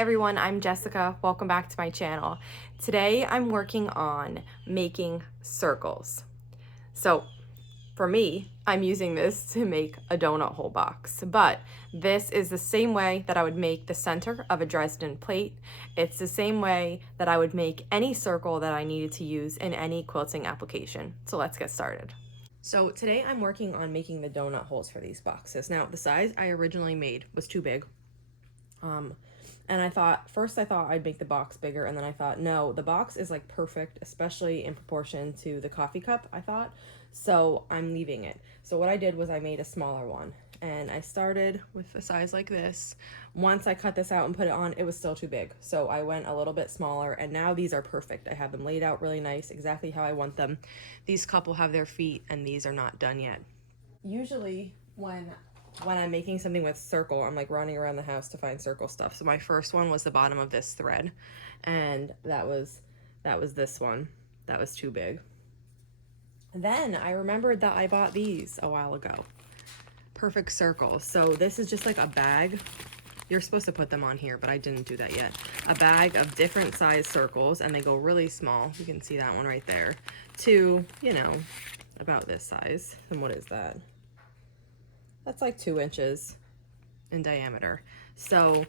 everyone, I'm Jessica. Welcome back to my channel. Today I'm working on making circles. So for me, I'm using this to make a donut hole box, but this is the same way that I would make the center of a Dresden plate. It's the same way that I would make any circle that I needed to use in any quilting application. So let's get started. So today I'm working on making the donut holes for these boxes. Now the size I originally made was too big. And I thought I'd make the box bigger, and then I thought, no, the box is like perfect, especially in proportion to the coffee cup, I thought. So I'm leaving it. So what I did was I made a smaller one, and I started with a size like this. Once I cut this out and put it on, it was still too big. So I went a little bit smaller, and now these are perfect. I have them laid out really nice, exactly how I want them. These couple have their feet, and these are not done yet. Usually when I'm making something with circle, I'm like running around the house to find circle stuff. So my first one was the bottom of this thread, and that was this one. That was too big. And then I remembered that I bought these a while ago. Perfect circles. So this is just like a bag. You're supposed to put them on here, but I didn't do that yet. A bag of different size circles, and they go really small. You can see that one right there. To, you know, about this size. And what is that? That's like 2 inches in diameter. So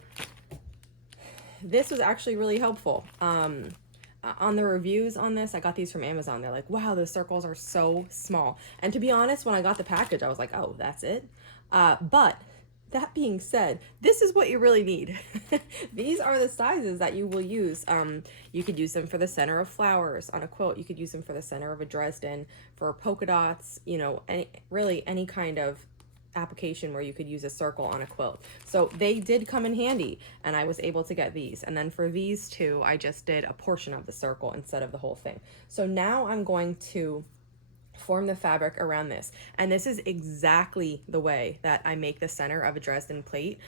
this was actually really helpful. On the reviews on this, I got these from Amazon. They're like, wow, the circles are so small. And to be honest, when I got the package, I was like, oh, that's it. But that being said, this is what you really need. These are the sizes that you will use. You could use them for the center of flowers on a quilt. You could use them for the center of a Dresden, for polka dots, you know, really any kind of application where you could use a circle on a quilt. So they did come in handy, and I was able to get these. And then for these two, I just did a portion of the circle instead of the whole thing. So now I'm going to form the fabric around this, and this is exactly the way that I make the center of a Dresden plate.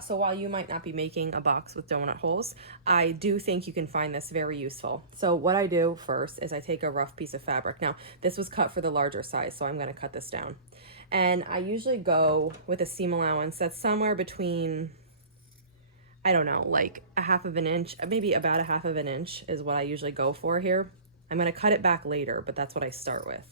So while you might not be making a box with donut holes, I do think you can find this very useful. So what I do first is I take a rough piece of fabric. Now this was cut for the larger size, so I'm going to cut this down. And I usually go with a seam allowance that's somewhere between, I don't know, like a half of an inch, maybe about a half of an inch is what I usually go for here. I'm going to cut it back later, but that's what I start with.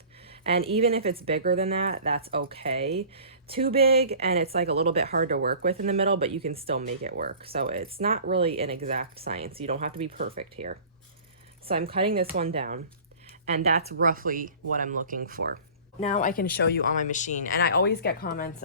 And even if it's bigger than that, that's okay. Too big and it's like a little bit hard to work with in the middle, but you can still make it work. So it's not really an exact science. You don't have to be perfect here. So I'm cutting this one down, and that's roughly what I'm looking for. Now I can show you on my machine, and I always get comments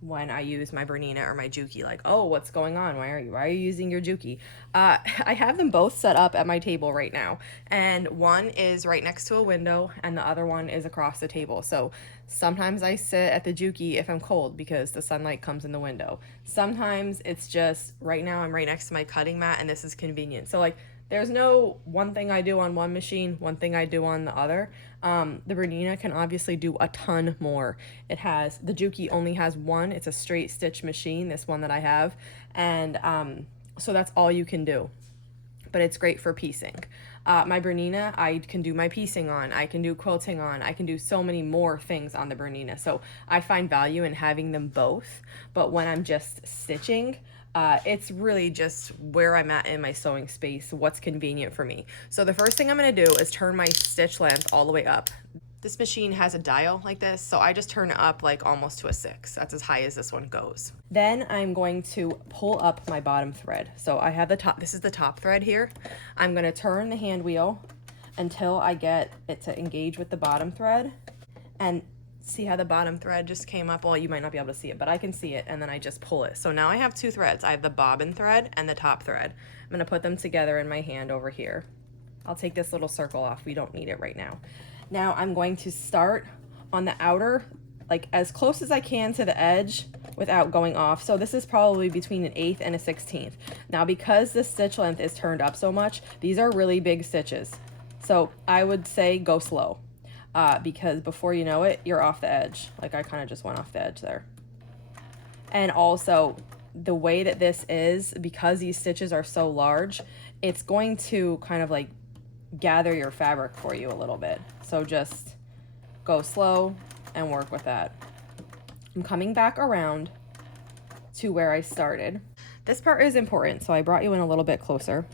when I use my Bernina or my Juki, like, oh, what's going on? Why are you using your Juki? I have them both set up at my table right now, and one is right next to a window and the other one is across the table. So sometimes I sit at the Juki if I'm cold because the sunlight comes in the window. Sometimes it's just, right now I'm right next to my cutting mat, and this is convenient. So like, there's no one thing I do on one machine, one thing I do on the other. The Bernina can obviously do a ton more. The Juki only has one. It's a straight stitch machine, this one that I have. And so that's all you can do. But it's great for piecing. My Bernina, I can do my piecing on. I can do quilting on. I can do so many more things on the Bernina. So I find value in having them both. But when I'm just stitching, it's really just where I'm at in my sewing space, what's convenient for me. So the first thing I'm going to do is turn my stitch length all the way up. This machine has a dial like this, so I just turn it up like almost to a 6. That's as high as this one goes. Then I'm going to pull up my bottom thread. So I have the top, this is the top thread here. I'm going to turn the hand wheel until I get it to engage with the bottom thread, and see how the bottom thread just came up? Well, you might not be able to see it, but I can see it, and then I just pull it. So now I have 2 threads. I have the bobbin thread and the top thread. I'm gonna put them together in my hand over here. I'll take this little circle off. We don't need it right now. Now I'm going to start on the outer, like as close as I can to the edge without going off. So this is probably between an 1/8 and a 1/16. Now because the stitch length is turned up so much, these are really big stitches. So I would say go slow. Because before you know it, you're off the edge. Like I kind of just went off the edge there. And also the way that this is, because these stitches are so large, it's going to kind of like gather your fabric for you a little bit. So just go slow and work with that. I'm coming back around to where I started. This part is important, so I brought you in a little bit closer.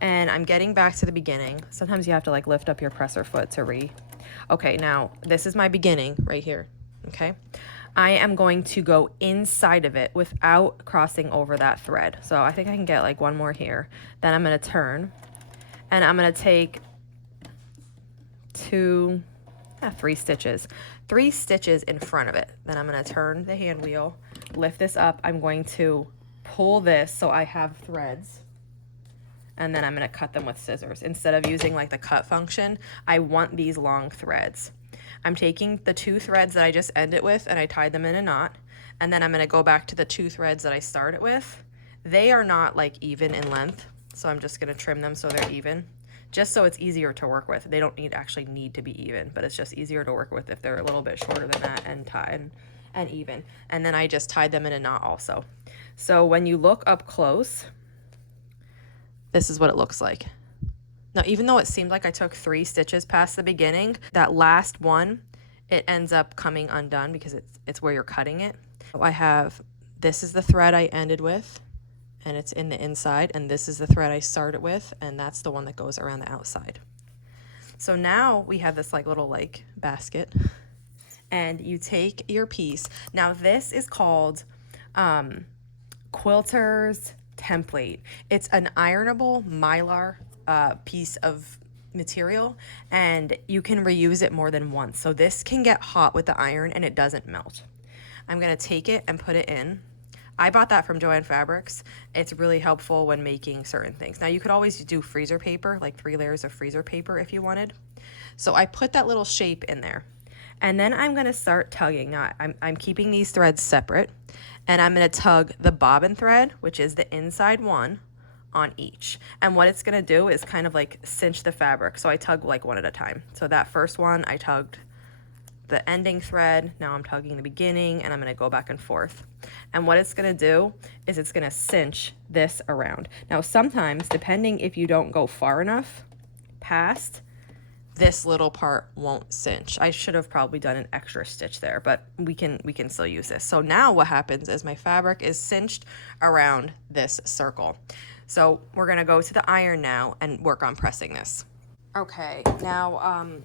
And I'm getting back to the beginning. Sometimes you have to like lift up your presser foot to Okay, now this is my beginning right here, okay? I am going to go inside of it without crossing over that thread. So I think I can get like one more here. Then I'm gonna turn, and I'm gonna take three stitches. 3 stitches in front of it. Then I'm gonna turn the hand wheel, lift this up. I'm going to pull this so I have threads. And then I'm gonna cut them with scissors. Instead of using like the cut function, I want these long threads. I'm taking the 2 threads that I just ended with and I tied them in a knot. And then I'm gonna go back to the 2 threads that I started with. They are not like even in length, so I'm just gonna trim them so they're even, just so it's easier to work with. They don't actually need to be even, but it's just easier to work with if they're a little bit shorter than that and tied and even. And then I just tied them in a knot also. So when you look up close, this is what it looks like. Now, even though it seemed like I took 3 stitches past the beginning, that last one, it ends up coming undone because it's where you're cutting it. So I have, this is the thread I ended with, and it's in the inside, and this is the thread I started with, and that's the one that goes around the outside. So now we have this like little like basket, and you take your piece. Now this is called Quilter's template. It's an ironable mylar piece of material, and you can reuse it more than once. So this can get hot with the iron and it doesn't melt. I'm gonna take it and put it in. I bought that from Joann Fabrics. It's really helpful when making certain things. Now you could always do freezer paper, like 3 layers of freezer paper if you wanted. So I put that little shape in there. And then I'm gonna start tugging. Now I'm keeping these threads separate, and I'm gonna tug the bobbin thread, which is the inside one, on each. And what it's gonna do is kind of like cinch the fabric. So I tug like one at a time. So that first one, I tugged the ending thread. Now I'm tugging the beginning, and I'm gonna go back and forth. And what it's gonna do is it's gonna cinch this around. Now sometimes, depending if you don't go far enough past, this little part won't cinch. I should have probably done an extra stitch there, but we can still use this. So now what happens is my fabric is cinched around this circle. So we're gonna go to the iron now and work on pressing this. Okay, now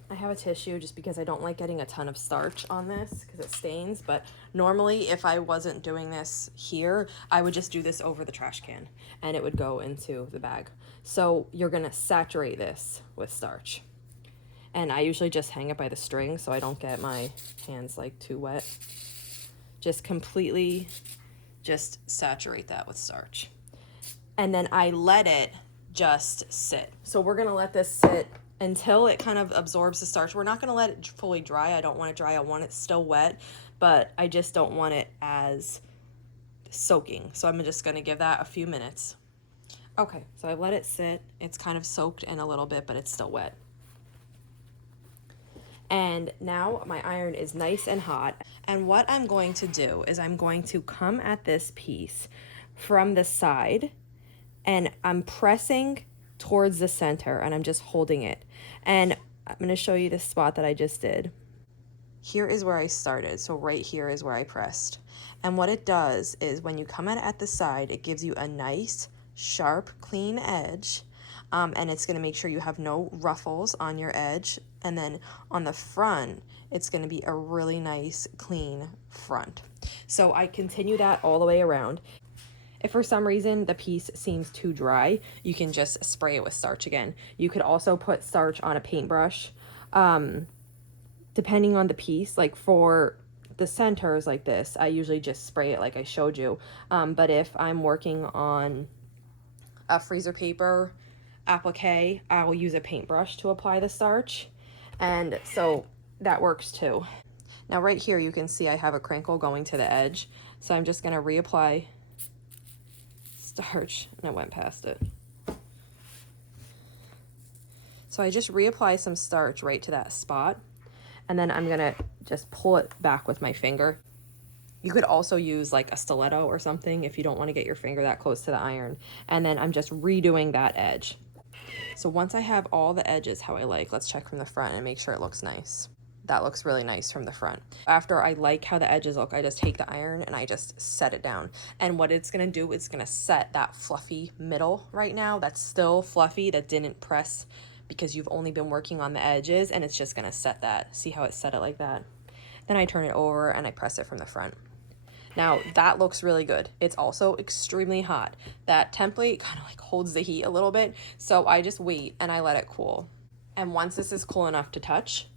I have a tissue just because I don't like getting a ton of starch on this because it stains, but normally if I wasn't doing this here, I would just do this over the trash can and it would go into the bag. So you're gonna saturate this with starch. And I usually just hang it by the string so I don't get my hands like too wet. Just completely just saturate that with starch. And then I let it just sit. So we're gonna let this sit until it kind of absorbs the starch. We're not gonna let it fully dry. I don't want it dry. I want it still wet, but I just don't want it as soaking. So I'm just gonna give that a few minutes. Okay, so I let it sit. It's kind of soaked in a little bit, but it's still wet. And now my iron is nice and hot. And what I'm going to do is I'm going to come at this piece from the side, and I'm pressing towards the center, and I'm just holding it. And I'm going to show you the spot that I just did. Here is where I started. So right here is where I pressed. And what it does is when you come at the side, it gives you a nice, sharp, clean edge. And it's going to make sure you have no ruffles on your edge. And then on the front, it's going to be a really nice, clean front. So I continue that all the way around. If for some reason the piece seems too dry, you can just spray it with starch again. You could also put starch on a paintbrush, depending on the piece. Like for the centers like this, I usually just spray it like I showed you. But if I'm working on a freezer paper applique, I will use a paintbrush to apply the starch, and so that works too. Now right here you can see I have a crinkle going to the edge, so I'm just going to reapply starch, and I went past it. So I just reapply some starch right to that spot, and then I'm going to just pull it back with my finger. You could also use like a stiletto or something if you don't want to get your finger that close to the iron. And then I'm just redoing that edge. So once I have all the edges how I like, let's check from the front and make sure it looks nice. that looks really nice from the front. After I like how the edges look, I just take the iron and I just set it down. And what it's gonna do, it's gonna set that fluffy middle right now that's still fluffy, that didn't press because you've only been working on the edges, and it's just gonna set that. See how it set it like that? Then I turn it over and I press it from the front. Now that looks really good. It's also extremely hot. That template kind of like holds the heat a little bit, so I just wait and I let it cool. And once this is cool enough to touch,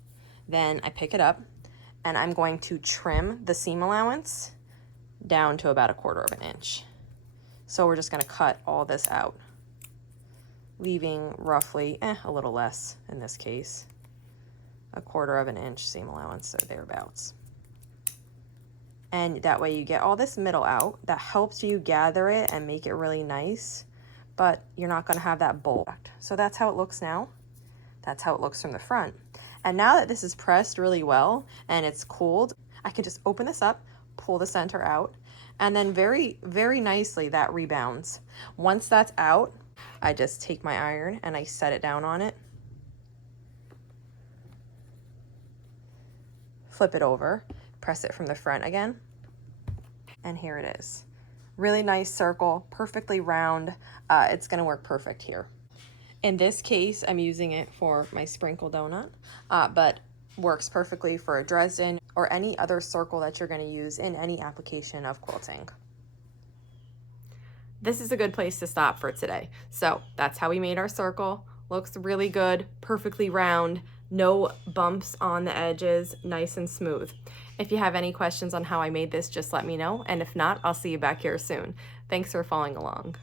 then I pick it up and I'm going to trim the seam allowance down to about 1/4 of an inch. So we're just gonna cut all this out, leaving roughly, a little less in this case, 1/4 of an inch seam allowance or thereabouts. And that way you get all this middle out. That helps you gather it and make it really nice, but you're not gonna have that bulk. So that's how it looks now. That's how it looks from the front. And now that this is pressed really well and it's cooled, I can just open this up, pull the center out, and then very, very nicely that rebounds. Once that's out, I just take my iron and I set it down on it, flip it over, press it from the front again, and here it is. Really nice circle, perfectly round. It's gonna work perfect here. In this case, I'm using it for my sprinkle donut, but works perfectly for a Dresden or any other circle that you're going to use in any application of quilting. This is a good place to stop for today. So that's how we made our circle. Looks really good, perfectly round, no bumps on the edges, nice and smooth. If you have any questions on how I made this, just let me know. And if not, I'll see you back here soon. Thanks for following along.